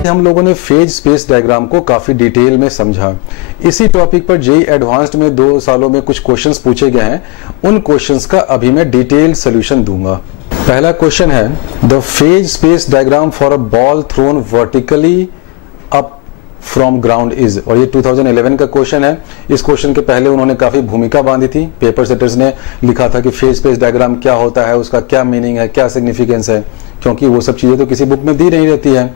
हम लोगों ने फेज स्पेस डायग्राम को काफी डिटेल में समझा। इसी टॉपिक पर जेईई एडवांस्ड में 2 सालों में कुछ क्वेश्चंस पूछे गए हैं, उन क्वेश्चंस का अभी मैं डिटेल सॉल्यूशन दूंगा। पहला क्वेश्चन है, the phase space diagram for a ball thrown vertically up from ground is, और ये 2011 का क्वेश्चन है। इस क्वेश्चन के पहले उन्होंने काफी भूमिका बांधी थी। पेपर सेटर्स ने लिखा था कि फेज स्पेस डायग्राम क्या होता है, उसका क्या मीनिंग है, क्या सिग्निफिकेंस है, क्योंकि वो सब चीजें तो किसी बुक में दी नहीं रहती है।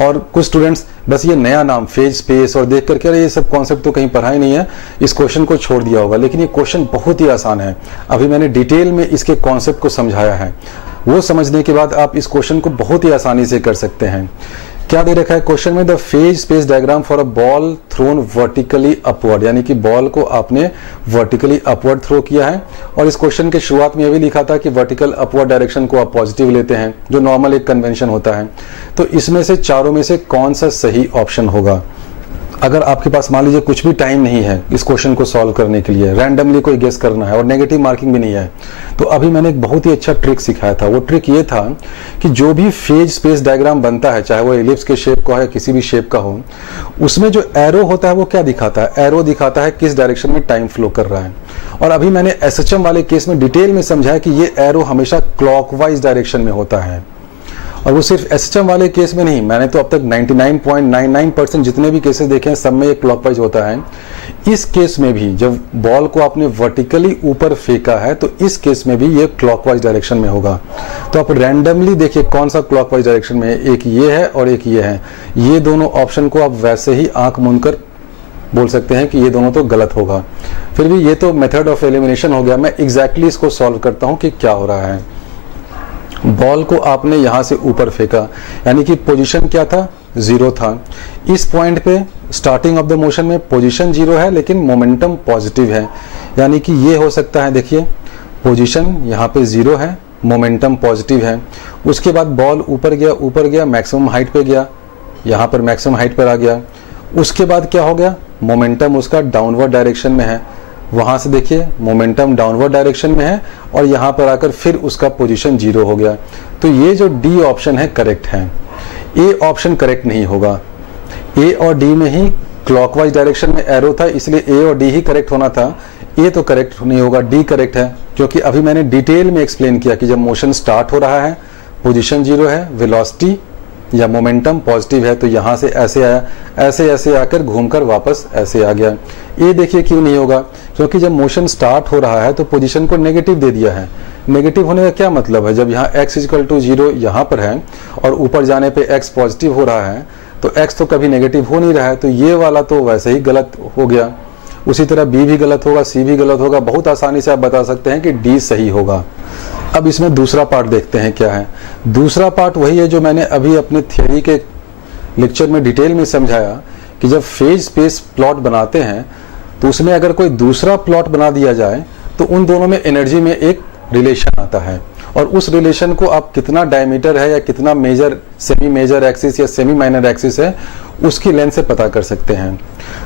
और कुछ स्टूडेंट्स बस ये नया नाम फेज स्पेस और देख करके ये सब कॉन्सेप्ट तो कहीं पढ़ा ही नहीं है, इस क्वेश्चन को छोड़ दिया होगा। लेकिन ये क्वेश्चन बहुत ही आसान है। अभी मैंने डिटेल में इसके कॉन्सेप्ट को समझाया है, वो समझने के बाद आप इस क्वेश्चन को बहुत ही आसानी से कर सकते हैं। क्या दे रखा है क्वेश्चन में, the phase space diagram for a ball thrown vertically upward, यानी कि बॉल को आपने वर्टिकली अपवर्ड थ्रो किया है। और इस क्वेश्चन के शुरुआत में यह भी लिखा था कि वर्टिकल अपवर्ड डायरेक्शन को आप पॉजिटिव लेते हैं, जो नॉर्मल एक कन्वेंशन होता है। तो इसमें से चारों में से कौन सा सही ऑप्शन होगा? अगर आपके पास मान लीजिए कुछ भी टाइम नहीं है इस क्वेश्चन को सॉल्व करने के लिए, रैंडमली कोई गेस करना है और नेगेटिव मार्किंग भी नहीं है, तो अभी मैंने एक बहुत ही अच्छा ट्रिक सिखाया था। वो ट्रिक ये था कि जो भी फेज स्पेस डायग्राम बनता है, चाहे वो एलिप्स के शेप का हो या किसी भी शेप का हो, उसमें जो एरो होता है वो क्या दिखाता है? एरो दिखाता है किस डायरेक्शन में टाइम फ्लो कर रहा है। और अभी मैंने एसएचएम वाले केस में डिटेल में समझाया कि ये एरो हमेशा क्लॉकवाइज डायरेक्शन में होता है। और वो सिर्फ एसएचएम वाले केस में नहीं, मैंने तो अब तक 99.99% जितने भी केसेस देखे हैं सब में ये क्लॉकवाइज होता है। इस केस में भी जब बॉल को आपने वर्टिकली ऊपर फेंका है तो इस केस में भी ये क्लॉकवाइज डायरेक्शन में होगा। तो आप रैंडमली देखिए कौन सा क्लॉकवाइज डायरेक्शन में है, एक ये है और एक ये है। ये दोनों ऑप्शन को आप वैसे ही आंख मूंद कर बोल सकते हैं कि ये दोनों तो गलत होगा। फिर भी ये तो मेथड ऑफ एलिमिनेशन हो गया। मैं एग्जैक्टली इसको सॉल्व करता हूं कि क्या हो रहा है। बॉल को आपने यहां से ऊपर फेंका, यानी कि पोजीशन क्या था? 0 था। इस पॉइंट पे स्टार्टिंग ऑफ द मोशन में पोजीशन 0 है लेकिन मोमेंटम पॉजिटिव है, यानी कि ये हो सकता है। देखिए पोजीशन यहाँ पे 0 है, मोमेंटम पॉजिटिव है। उसके बाद बॉल ऊपर गया, मैक्सिमम हाइट पे गया, यहाँ पर मैक्सिमम हाइट पर आ गया। उसके बाद क्या हो गया? मोमेंटम उसका डाउनवर्ड डायरेक्शन में है। वहां से देखिए मोमेंटम डाउनवर्ड डायरेक्शन में है और यहां पर आकर फिर उसका पोजीशन 0 हो गया। तो ये जो डी ऑप्शन है करेक्ट है। ए ऑप्शन करेक्ट नहीं होगा। ए और डी में ही क्लॉकवाइज डायरेक्शन में एरो था, इसलिए ए और डी ही करेक्ट होना था। ए तो करेक्ट नहीं होगा, डी करेक्ट है, क्योंकि अभी मैंने डिटेल में एक्सप्लेन किया कि जब मोशन स्टार्ट हो रहा है, पोजीशन 0 है, वेलोसिटी या मोमेंटम पॉजिटिव है, तो यहां से ऐसे आया, ऐसे आकर घूमकर वापस ऐसे आ गया। ये देखिए क्यों नहीं होगा, क्योंकि जब मोशन स्टार्ट हो रहा है तो पोजीशन को नेगेटिव दे दिया है। नेगेटिव होने का क्या मतलब है? जब यहाँ x = 0 यहाँ पर है और ऊपर जाने पे x पॉजिटिव हो रहा है, तो x तो कभी नेगेटिव हो नहीं रहा है, तो ये वाला तो वैसे ही गलत हो गया। उसी तरह b भी गलत होगा, c भी गलत होगा। बहुत आसानी से आप बता सकते हैं कि d सही होगा। अब इसमें दूसरा पार्ट देखते हैं क्या है। दूसरा पार्ट वही है जो मैंने अभी अपने थियरी के लेक्चर में डिटेल में समझाया कि जब फेज स्पेस प्लॉट बनाते हैं तो उसमें अगर कोई दूसरा प्लॉट बना दिया जाए तो उन दोनों में एनर्जी में एक रिलेशन आता है, और उस रिलेशन को आप कितना डायमीटर है या कितना मेजर सेमी मेजर एक्सिस या सेमी माइनर एक्सिस है उसकी लेंथ से पता कर सकते हैं।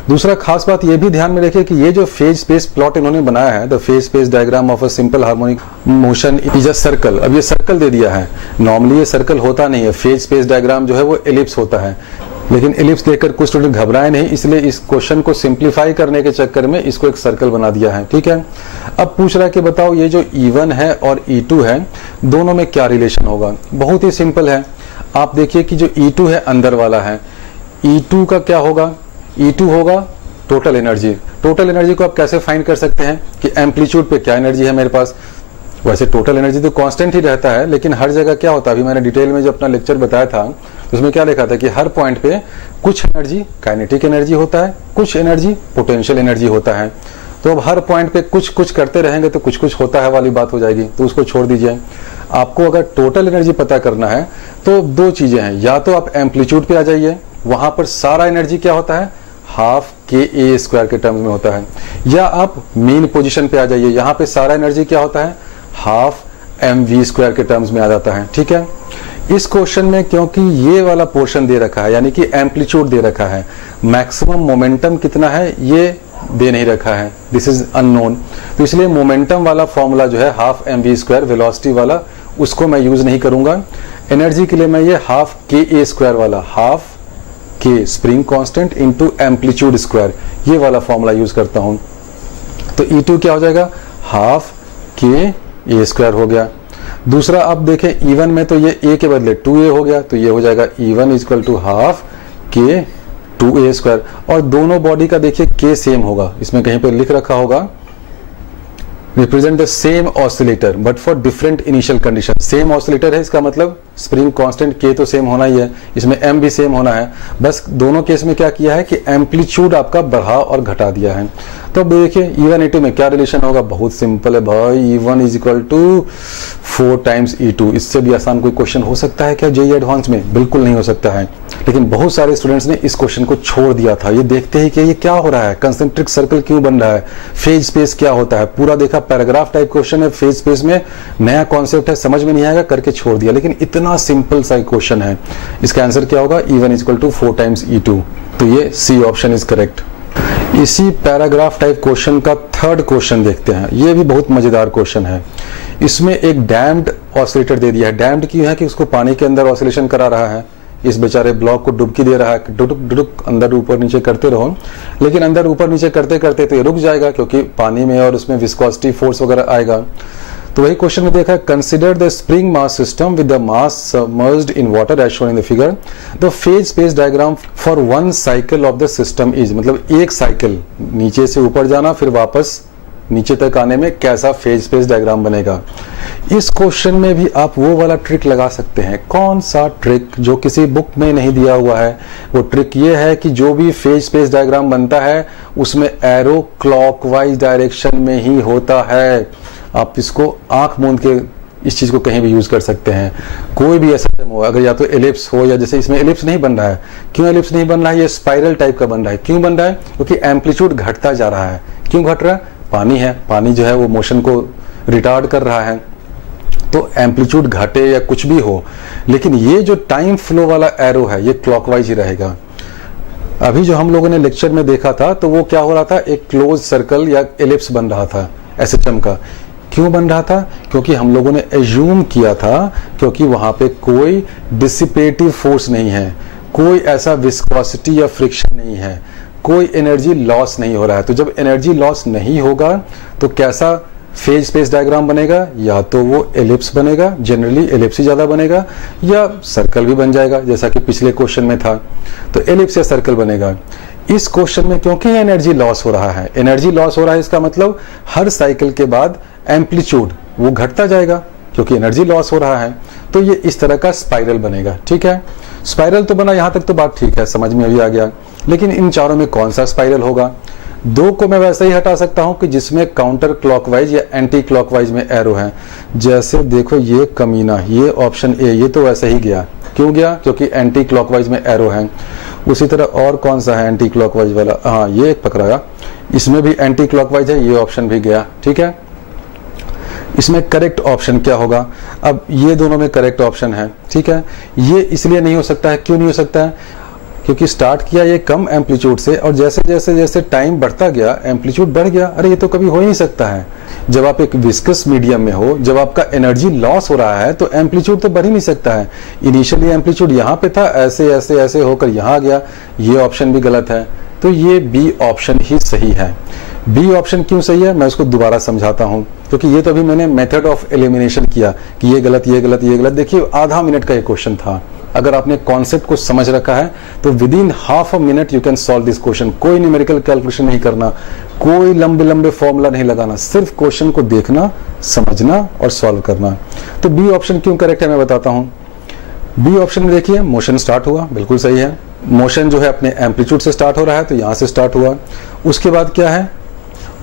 दूसरा खास बात यह भी ध्यान में रखिए कि ये जो फेज स्पेस प्लॉट इन्होंने बनाया है, the phase space diagram of a simple harmonic motion is a circle. अब ये सर्कल दे दिया है, नॉर्मली ये सर्कल होता नहीं है। फेज स्पेस डायग्राम जो है वो एलिप्स होता है, लेकिन एलिप्स देखकर कुछ स्टूडेंट घबराए नहीं, इसलिए इस क्वेश्चन को सिंप्लीफाई करने के चक्कर में इसको एक सर्कल बना दिया है। ठीक है, अब पूछ रहा है कि बताओ ये जो E1 है और E2 है, दोनों में क्या रिलेशन होगा? बहुत ही सिंपल है। आप देखिए कि जो E2 है अंदर वाला है, E2 का क्या होगा? E2 होगा टोटल एनर्जी। टोटल एनर्जी को आप कैसे फाइंड कर सकते हैं कि एम्पलीट्यूड पे क्या एनर्जी है मेरे पास? वैसे टोटल एनर्जी तो कांस्टेंट ही रहता है, लेकिन हर जगह क्या होता है, अभी मैंने डिटेल में जो अपना लेक्चर बताया था उसमें क्या लिखा था कि हर पॉइंट पे कुछ एनर्जी काइनेटिक एनर्जी होता है, कुछ एनर्जी पोटेंशियल एनर्जी होता है। तो अब हर पॉइंट पे कुछ कुछ करते रहेंगे तो कुछ कुछ होता है वाली बात हो जाएगी, तो उसको छोड़ दीजिए। आपको अगर टोटल एनर्जी पता करना है तो दो चीजें हैं, या तो आप एम्पलीट्यूड पे आ जाइए, वहां पर सारा एनर्जी क्या होता है? हाफ KA² के टर्म्स में होता है, या आप मेन पोजीशन पे आ जाइए, यहाँ पे सारा एनर्जी क्या होता है? हाफ mv² के टर्म्स में आ जाता है। ठीक है, इस क्वेश्चन में क्योंकि ये वाला पोर्शन दे रखा है, यानी कि एम्पलीट्यूड दे रखा है, मैक्सिमम मोमेंटम कितना है ये दे नहीं रखा है, दिस इज अननोन, तो इसलिए मोमेंटम वाला फॉर्मूला जो है हाफ mv², वेलोसिटी वाला, उसको मैं यूज नहीं करूंगा। एनर्जी के लिए मैं ये हाफ KA² वाला, हाफ के spring constant into amplitude square, ये वाला फॉर्मूला यूज करता हूं। तो E2 क्या हो जाएगा, हाफ के ए स्क्वायर हो गया। दूसरा अब देखें E1 में तो ये a के बदले 2a हो गया, तो ये हो जाएगा E1 इक्वल टू हाफ के 2a स्क्वायर। और दोनों बॉडी का देखिए k सेम होगा, इसमें कहीं पर लिख रखा होगा represent the same oscillator but for different initial condition. Same oscillator है, इसका मतलब स्प्रिंग कांस्टेंट k तो सेम होना ही है, इसमें m भी सेम होना है, बस दोनों केस में क्या किया है कि एम्पलीट्यूड आपका बढ़ा और घटा दिया है। तो अब देखिए E1 E2 में क्या रिलेशन होगा, बहुत सिंपल है भाई, E1 is equal to 4 times E2। इससे भी आसान कोई क्वेश्चन हो सकता है क्या जेईई एडवांस में? बिल्कुल नहीं हो सकता है। लेकिन बहुत सारे स्टूडेंट्स ने इस क्वेश्चन को छोड़ दिया था, ये देखते ही कि ये क्या हो रहा है, कंसेंट्रिक सर्कल क्यों बन रहा है, फेज स्पेस क्या होता है, पूरा देखा पैराग्राफ टाइप क्वेश्चन है, फेज स्पेस में नया कॉन्सेप्ट है, समझ में नहीं आएगा करके छोड़ दिया। लेकिन इतना सिंपल सा क्वेश्चन है, इसका आंसर क्या होगा, E1 is equal to 4 times E2। तो ये सी ऑप्शन इज करेक्ट। इसी पैराग्राफ टाइप क्वेश्चन का थर्ड क्वेश्चन देखते हैं, ये भी बहुत मजेदार क्वेश्चन है। इसमें एक डैम्ड ऑसिलेटर दे दिया है। डैम्ड क्यों है कि उसको पानी के अंदर ऑसिलेशन करा रहा है, इस बेचारे ब्लॉक को डुबकी दे रहा है, डुडुक डुडुक अंदर ऊपर नीचे करते रहो, लेकिन अंदर ऊपर नीचे करते करते तो ये रुक जाएगा क्योंकि पानी में और उसमें विस्कोसिटी फोर्स वगैरह आएगा। तो वही क्वेश्चन में देखा, consider the spring mass system with the mass submerged in water as shown in the figure, the phase space diagram for one cycle of the system is, मतलब एक साइकिल नीचे से ऊपर जाना फिर वापस नीचे तक आने में कैसा फेज स्पेस डायग्राम बनेगा। इस क्वेश्चन में भी आप वो वाला ट्रिक लगा सकते हैं। कौन सा ट्रिक? जो किसी बुक में नहीं दिया हुआ है। वो ट्रिक ये है कि जो भी फेज स्पेस डायग्राम बनता है उसमें एरो क्लॉकवाइज डायरेक्शन में ही होता है। आप इसको आंख मूंद के इस चीज को कहीं भी यूज कर सकते हैं। कोई भी ऐसा हो, अगर या तो एलिप्स हो या जैसे इसमें एलिप्स नहीं बन रहा है, क्यों एलिप्स नहीं बन रहा है, ये स्पाइरल टाइप का बन रहा है। क्यों बन रहा है? क्योंकि एम्पलीट्यूड घटता जा रहा है। क्यों घट रहा है? पानी है, पानी जो है वो मोशन को रिटार्ड कर रहा है, तो एम्पलीट्यूड घटे या कुछ भी हो, लेकिन ये जो टाइम फ्लो वाला एरो है ये क्लॉकवाइज ही रहेगा। अभी जो हम लोगों ने लेक्चर में देखा था तो वो क्या हो रहा था, एक क्लोज सर्कल या एलिप्स बन रहा था एसएचएम का। क्यों बन रहा था? क्योंकि हम लोगों ने एज्यूम किया था क्योंकि वहां पे कोई डिसिपेटिव फोर्स नहीं है, कोई ऐसा विस्कोसिटी या फ्रिक्शन नहीं है, कोई एनर्जी लॉस नहीं हो रहा है। तो जब एनर्जी लॉस नहीं होगा तो कैसा फेज स्पेस डायग्राम बनेगा? या तो वो एलिप्स बनेगा, जनरली एलिप्स ही ज्यादा बनेगा, या सर्कल भी बन जाएगा जैसा कि पिछले क्वेश्चन में था। तो एलिप्स या सर्कल बनेगा। इस क्वेश्चन में क्योंकि एनर्जी लॉस हो रहा है, एनर्जी लॉस हो रहा है, इसका मतलब हर साइकिल के बाद एम्पलीट्यूड वो घटता जाएगा क्योंकि एनर्जी लॉस हो रहा है। तो ये इस तरह का स्पाइरल बनेगा। ठीक है, स्पाइरल तो बना, यहां तक तो बात ठीक है, समझ में अभी आ गया। लेकिन इन चारों में कौन सा स्पाइरल होगा? दो को मैं वैसे ही हटा सकता हूं कि जिसमें काउंटर क्लॉकवाइज या एंटी क्लॉकवाइज में एरो है। जैसे देखो ये कमीना, ये ऑप्शन ए, ये तो वैसे ही गया। क्यों गया? क्योंकि एंटी क्लॉकवाइज में एरो है। उसी तरह और कौन सा है एंटी क्लॉकवाइज वाला? हाँ, ये एक पकड़ाया, इसमें भी एंटी क्लॉकवाइज है, ये ऑप्शन भी गया। ठीक है, इसमें करेक्ट ऑप्शन क्या होगा? अब ये दोनों में करेक्ट ऑप्शन है। ठीक है, ये इसलिए नहीं हो सकता है। क्यों नहीं हो सकता है? क्योंकि स्टार्ट किया ये कम एम्पलीट्यूड से और जैसे जैसे जैसे टाइम बढ़ता गया एम्पलीट्यूड बढ़ गया। अरे ये तो कभी हो ही नहीं सकता है। जब आप एक विस्कस मीडियम में हो, जब आपका एनर्जी लॉस हो रहा है तो एम्पलीट्यूड तो बढ़ ही नहीं सकता है। इनिशियली एम्पलीट्यूड यहाँ पे था, ऐसे ऐसे ऐसे होकर यहाँ गया। ये ऑप्शन भी गलत है, तो ये बी ऑप्शन ही सही है। बी ऑप्शन क्यों सही है मैं उसको दोबारा समझाता हूं, क्योंकि ये तो अभी मैंने मेथड ऑफ एलिमिनेशन किया कि ये गलत ये गलत ये गलत। देखिए आधा मिनट का ये क्वेश्चन था। अगर आपने कॉन्सेप्ट को समझ रखा है तो with in half a minute you can solve this question. कोई न्यूमेरिकल कैलकुलेशन नहीं करना, कोई लंबे लंबे फॉर्मूला नहीं लगाना, सिर्फ क्वेश्चन को देखना, समझना और सॉल्व करना। तो बी ऑप्शन क्यों करेक्ट है मैं बताता हूं। बी ऑप्शन में देखिए मोशन स्टार्ट हुआ, बिल्कुल सही है। मोशन जो है अपने एम्पलीट्यूड से स्टार्ट हो रहा है तो यहां से स्टार्ट हुआ। उसके बाद क्या है?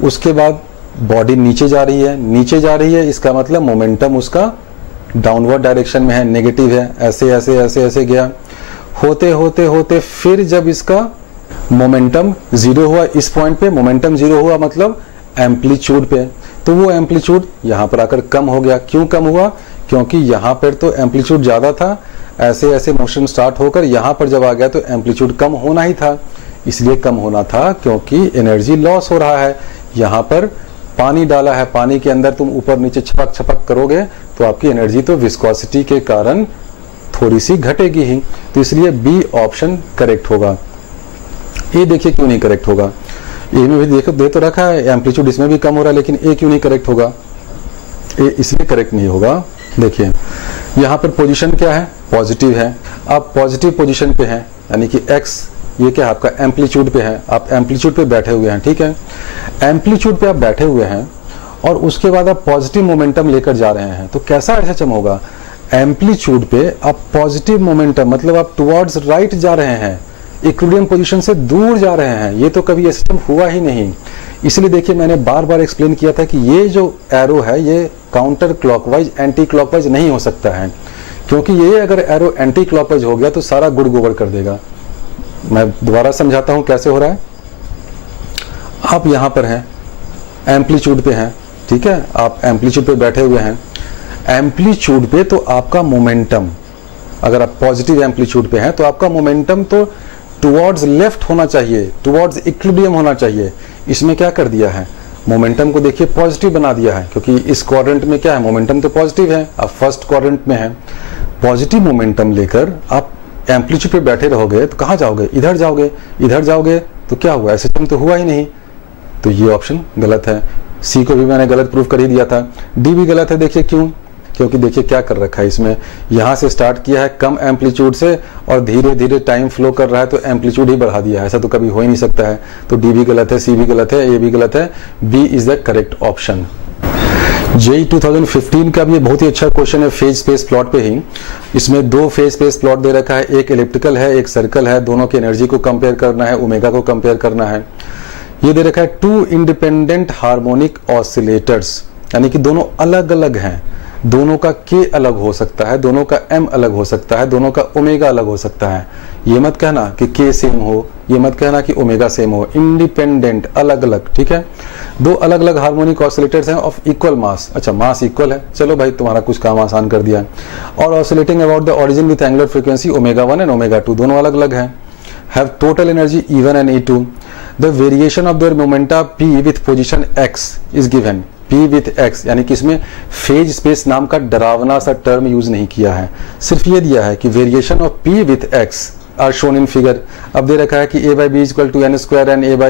उसके बाद बॉडी नीचे जा रही है, नीचे जा रही है, इसका मतलब मोमेंटम उसका डाउनवर्ड डायरेक्शन में है, नेगेटिव है। ऐसे ऐसे ऐसे ऐसे गया, होते होते होते फिर जब इसका मोमेंटम जीरो हुआ, इस पॉइंट पे मोमेंटम जीरो हुआ मतलब एम्पलीट्यूड पे, तो वो एम्पलीट्यूड यहां पर आकर कम हो गया। क्यों कम हुआ? क्योंकि यहां पर तो एम्पलीट्यूड ज्यादा था, ऐसे ऐसे मोशन स्टार्ट होकर यहां पर जब आ गया तो एम्पलीट्यूड कम होना ही था। इसलिए कम होना था क्योंकि एनर्जी लॉस हो रहा है। यहां पर पानी डाला है, पानी के अंदर तुम ऊपर नीचे छपक छपक करोगे तो आपकी एनर्जी तो विस्कोसिटी के कारण थोड़ी सी घटेगी ही, तो इसलिए बी ऑप्शन करेक्ट होगा। ए देखिए क्यों नहीं करेक्ट होगा, ए में भी देखो दे तो रखा है एम्पलीट्यूड, इसमें भी कम हो रहा है, लेकिन ए क्यों नहीं करेक्ट होगा, ए इसलिए करेक्ट नहीं होगा। देखिए यहाँ पर पोजीशन क्या है, पॉजिटिव है, आप पॉजिटिव पोजीशन पे हैं, यानी कि एक्स ये क्या है आपका एम्पलीट्यूड पे है, आप एम्पलीट्यूड पे बैठे हुए हैं, ठीक है, एम्पलीट्यूड पे आप बैठे हुए हैं और उसके बाद आप पॉजिटिव मोमेंटम लेकर जा रहे हैं, तो कैसा एसएचएम होगा, एम्पलीट्यूड पे आप पॉजिटिव मोमेंटम मतलब आप टुवर्ड्स राइट जा रहे हैं, इक्विलिब्रियम पोजीशन से दूर जा रहे हैं, ये तो कभी एसएचएम हुआ ही नहीं। इसलिए देखिए मैंने बार बार एक्सप्लेन किया था कि ये जो एरो है ये काउंटर क्लॉकवाइज एंटी क्लॉकवाइज नहीं हो सकता है, क्योंकि ये अगर एरो एंटी क्लॉकवाइज हो गया तो सारा गुड़ गोबर कर देगा। मैं दोबारा समझाता हूं कैसे हो रहा है। आप यहां पर हैं, एम्पलीट्यूड पे हैं, ठीक है, आप एम्पलीट्यूड पे बैठे हुए हैं, एम्पलीट्यूड पे तो आपका मोमेंटम, अगर आप पॉजिटिव एम्पलीट्यूड पे हैं तो आपका मोमेंटम तो टुवर्ड्स लेफ्ट होना चाहिए, टुवर्ड्स इक्विलिब्रियम होना चाहिए। इसमें क्या कर दिया है, मोमेंटम को देखिए पॉजिटिव बना दिया है, क्योंकि इस क्वाड्रेंट में क्या है, मोमेंटम तो पॉजिटिव है, आप फर्स्ट क्वाड्रेंट में है, पॉजिटिव मोमेंटम लेकर आप एम्पलीट्यूड पे बैठे रहोगे तो कहाँ जाओगे, इधर जाओगे, इधर जाओगे तो क्या हुआ, एसएचएम तो हुआ ही नहीं, तो ये ऑप्शन गलत है। सी को भी मैंने गलत प्रूफ कर ही दिया था, डी भी गलत है। देखिए क्यों, क्योंकि देखिए क्या कर रखा है इसमें, यहाँ से स्टार्ट किया है कम एम्पलीट्यूड से और धीरे धीरे टाइम फ्लो कर रहा है तो एम्पलीट्यूड ही बढ़ा दिया है, ऐसा तो कभी हो ही नहीं सकता है। तो डी भी गलत है, सी भी गलत है, ए भी गलत है, B is the correct option. JEE 2015 का भी बहुत ही अच्छा क्वेश्चन है फेज स्पेस प्लॉट पे ही। इसमें दो फेज स्पेस प्लॉट दे रखा है, एक इलिप्टिकल है एक सर्कल है, दोनों की एनर्जी को कंपेयर करना है, ओमेगा को कंपेयर करना है। ये दे रखा है टू इंडिपेंडेंट हार्मोनिक ऑसिलेटर्स, यानी कि दोनों अलग अलग हैं, दोनों का के अलग हो सकता है, दोनों का एम अलग हो सकता है, दोनों का ओमेगा अलग हो सकता है। ये मत कहना कि के सेम हो, ये मत कहना कि ओमेगा सेम हो, इंडिपेंडेंट अलग अलग, ठीक है। दो अलग अलग हार्मोनिक ऑसिलेटर्स हैं ऑफ इक्वल मास, अच्छा मास इक्वल है, चलो भाई तुम्हारा कुछ काम आसान कर दिया, और oscillating about the origin with angular frequency omega 1 and omega 2, दोनों अलग अलग हैं, have total energy E1 and E2, the variation of their momenta P with position X is given, P with X, यानी कि इसमें फेज स्पेस नाम का डरावना सा टर्म यूज नहीं किया है, सिर्फ ये दिया है कि variation of P with X are shown in figure. अब दे रखा है कि a by b equal to n square and a by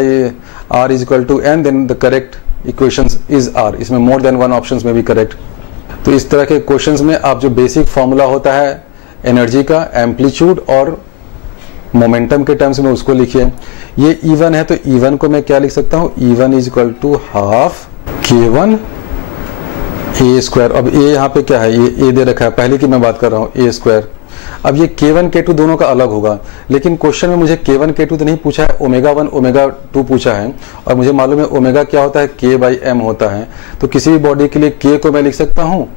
r is equal to n, then the correct equation is r, इसमें मोर देन वन ऑप्शन में भी correct. तो इस तरह के क्वेश्चंस में आप जो बेसिक फॉर्मूला होता है एनर्जी का, एम्पलीट्यूड और मोमेंटम के टर्म्स में उसको लिखिए। ये E1 है तो E1 को मैं क्या लिख सकता हूँ, E1 is equal to half K1 a square. अब a यहाँ पे क्या है, ये a दे रखा है, पहले की मैं बात कर रहा हूँ a स्क्वायर। अब ये K1 K2 दोनों का अलग होगा, लेकिन क्वेश्चन में मुझे K1 K2 तो नहीं पूछा है, ओमेगा 1 ओमेगा 2 पूछा है, और मुझे मालूम है ओमेगा क्या होता है, K बाई M होता है। तो किसी भी बॉडी के लिए K को मैं लिख सकता हूँ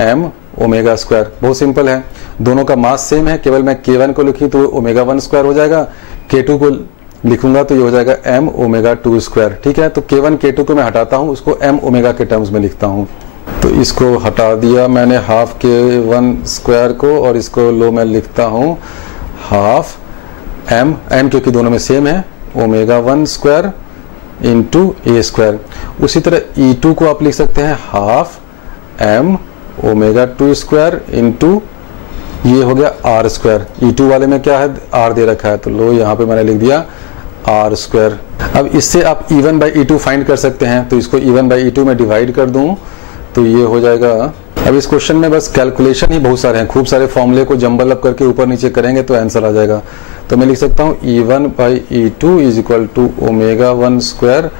M ओमेगा स्क्वायर, बहुत सिंपल है, दोनों का मास सेम है, केवल मैं K1 को लिखी तो ओमेगा 1 स्क्वायर हो जाएगा, K2 को लिखूंगा तो ये हो जाएगा M ओमेगा 2 स्क्वायर, ठीक है। तो K1 K2 को मैं हटाता हूँ, उसको M ओमेगा के टर्म्स में लिखता हूँ, तो इसको हटा दिया मैंने हाफ K1 स्क्वायर को, और इसको लो मैं लिखता हूँ हाफ M क्योंकि दोनों में सेम है, omega 1 square into a square. उसी तरह E2 को आप लिख सकते हैं half M omega 2 square into ये हो गया R स्क्वायर। E2 वाले में क्या है, R दे रखा है, तो लो यहाँ पे मैंने लिख दिया R स्क्वायर। अब इससे आप E1 बाई E2 फाइंड कर सकते हैं, तो इसको E1 बाई E2 में डिवाइड कर दूं तो ये हो जाएगा। अब इस क्वेश्चन में बस कैलकुलेशन ही बहुत सारे हैं, खूब सारे फॉर्मूले को जंबल अप करके ऊपर नीचे करेंगे तो आंसर आ जाएगा। तो मैं लिख सकता हूँ E1 by E2 is equal to omega 1 square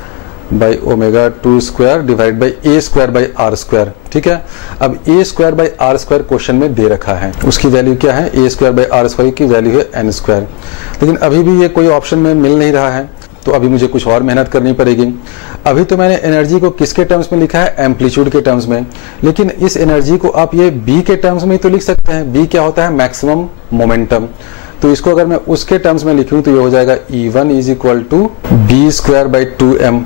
by omega 2 square divide by a square by r square, ठीक है। अब a square by r square question में दे रखा है, उसकी वैल्यू क्या है, a square by r square की वैल्यू है n स्क्वायर, लेकिन अभी भी ये कोई ऑप्शन में मिल नहीं रहा है, तो अभी मुझे कुछ और मेहनत करनी पड़ेगी। अभी तो मैंने एनर्जी को किसके टर्म्स में लिखा है, एम्पलीट्यूड के टर्म्स में, लेकिन इस एनर्जी को आप ये b के टर्म्स में तो लिख सकते हैं। b क्या होता है, मैक्सिमम मोमेंटम, तो इसको अगर मैं उसके टर्म्स में लिखूं तो ये हो जाएगा E1 is equal to b square by 2m।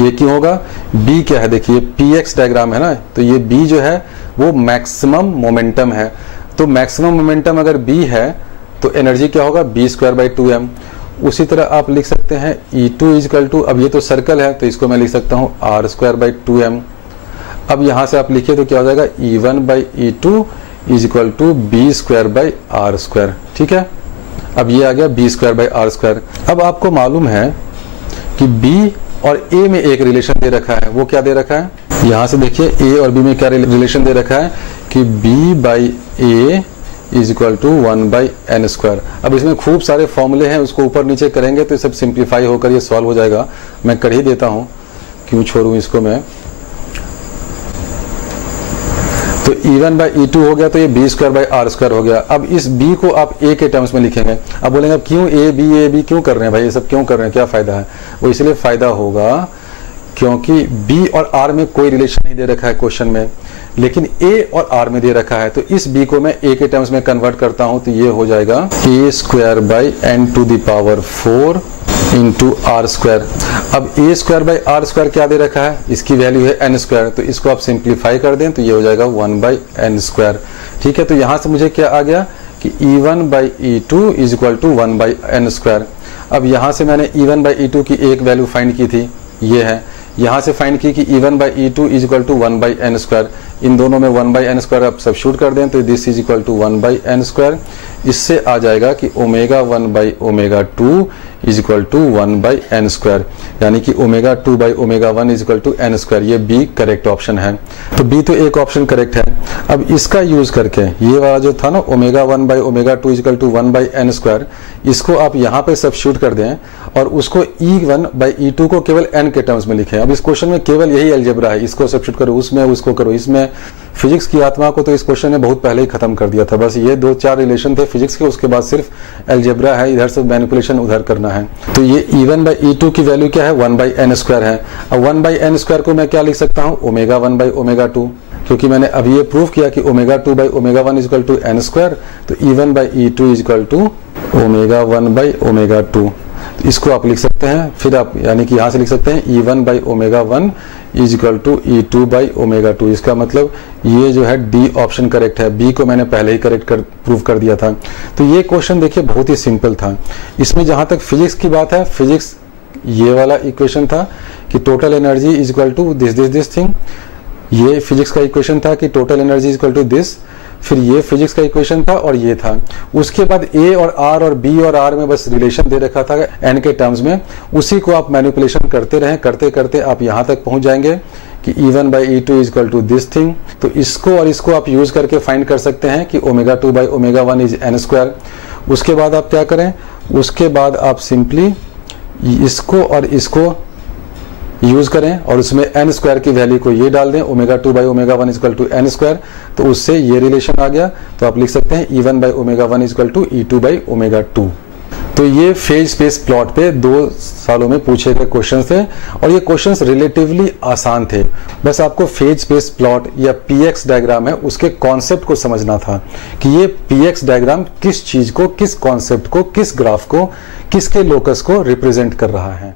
ये क्यों होगा, b क्या है, देखिए px डायग्राम है ना, तो ये b जो है वो मैक्सिमम मोमेंटम है, तो मैक्सिमम मोमेंटम अगर b है तो एनर्जी क्या होगा, b स्क्वायर बाई 2m। उसी तरह आप लिख सकते हैं E2 इज इक्वल टू, अब ये तो सर्कल है तो इसको मैं लिख सकता हूँ R स्क्वायर बाई 2m। अब यहाँ से आप लिखिए तो क्या हो जाएगा, E1 by E2 is equal to b square by r square. ठीक है, अब ये आ गया b square by r square. अब आपको मालूम है कि बी और ए में एक रिलेशन दे रखा है, वो क्या दे रखा है, यहां से देखिए ए और बी में क्या रिलेशन दे रखा है कि b by a is equal to 1 by n square. अब इसमें खूब सारे फॉर्मूले हैं, उसको ऊपर नीचे करेंगे तो ये सब सिंप्लीफाई होकर ये सॉल्व हो जाएगा। मैं कर ही देता हूं, क्यों छोड़ूं इसको मैं। तो E1 बाई E2 हो गया, तो ये b square by r square हो गया। अब इस b को आप a के टर्म्स में लिखेंगे। अब बोलेंगे अब क्यों ए बी क्यों कर रहे हैं भाई, ये सब क्यों कर रहे हैं, क्या फायदा है। वो इसलिए फायदा होगा क्योंकि b और r में कोई रिलेशन नहीं दे रखा है क्वेश्चन में, लेकिन a और r में दे रखा है। तो इस b को मैं a के टर्म्स में कन्वर्ट करता हूं, तो ये हो जाएगा a square by n to the power 4 into r square. अब a square by r square क्या दे रखा है, इसकी वैल्यू है एन स्क्वायर, तो इसको आप सिंप्लीफाई कर दें तो ये हो जाएगा 1 बाई एन स्क्वायर। ठीक है, तो यहां से मुझे क्या आ गया कि E1 by E2 is equal to 1 by n square. अब यहां से मैंने E1 बाई E2 की एक वैल्यू फाइंड की थी, ये है, यहां से फाइंड की कि E1 by E2 is equal to 1 by n square. इन दोनों में 1 बाई एन स्क्वायर आप सब्स्टिट्यूट कर दें तो this is equal to 1 by n square. इससे आ जाएगा कि omega 1 by omega 2 is equal to 1 by n square, यानी कि omega 2 by omega 1 is equal to N square. ये बी करेक्ट ऑप्शन है। तो बी तो एक ऑप्शन करेक्ट है। अब इसका यूज करके ये वाला जो था ना omega 1 by omega 2 is equal to 1 by n square, इसको आप यहाँ पे सब्स्टिट्यूट कर दें और उसको E1 बाई E2 को केवल n के टर्म्स में लिखें। अब इस क्वेश्चन में केवल यही अलजेब्रा है, इसको सब्स्टिट्यूट करो उसमें, उसको करो इसमें। फिजिक्स की आत्मा को तो इस क्वेश्चन ने बहुत पहले ही खत्म कर दिया था, बस ये 2-4 रिलेशन थे फिजिक्स के, उसके बाद सिर्फ अलजेब्रा है, इधर से मैनिपुलेशन उधर करना है। तो ये E1 बाई E2 की वैल्यू क्या है, 1 बाई एन स्क्वायर है। अब 1 बाई एन स्क्वायर को मैं क्या लिख सकता हूँ, ओमेगा 1 बाई ओमेगा 2, क्योंकि मैंने अभी ये प्रूव किया कि omega 2 by omega 1 is equal to N square. तो E1 by E2 is equal to omega 1 by omega 2, इसको आप लिख सकते हैं। फिर आप यानी कि यहाँ से लिख सकते हैं E1 by omega 1 is equal to E2 by omega 2। इसका मतलब ये जो है डी ऑप्शन करेक्ट है, बी को मैंने पहले ही करेक्ट प्रूव कर दिया था। तो ये क्वेश्चन देखिए बहुत ही सिंपल था। इसमें जहां तक फिजिक्स की बात है, फिजिक्स ये वाला इक्वेशन था कि total energy is equal to this thing, ये फिजिक्स का इक्वेशन था कि total energy is equal to this. फिर ये फिजिक्स का इक्वेशन था और ये था। उसके बाद ए और आर और बी और आर में बस रिलेशन दे रखा था एन के टर्म्स में, उसी को आप मैनिपुलेशन करते रहें, करते करते आप यहाँ तक पहुंच जाएंगे कि E1 by E2 is equal to this thing. तो इसको और इसको आप यूज करके फाइंड कर सकते हैं कि omega 2 by omega 1 is an square. उसके बाद आप क्या करें, उसके बाद आप सिंपली इसको और इसको यूज करें और उसमें एन स्क्वायर की वैल्यू को ये डाल दें, omega 2 by omega 1 equal to N square. तो उससे ये रिलेशन आ गया, तो आप लिख सकते हैं E1 by omega 1 equal to E2 by omega 2। तो ये फेज स्पेस प्लॉट पे 2 सालों में पूछे गए क्वेश्चन थे और ये क्वेश्चंस रिलेटिवली आसान थे। बस आपको फेज स्पेस प्लॉट या पीएक्स डायग्राम है उसके कॉन्सेप्ट को समझना था कि ये पीएक्स डायग्राम किस चीज को, किस कॉन्सेप्ट को, किस ग्राफ को, किसके लोकस को रिप्रेजेंट कर रहा है।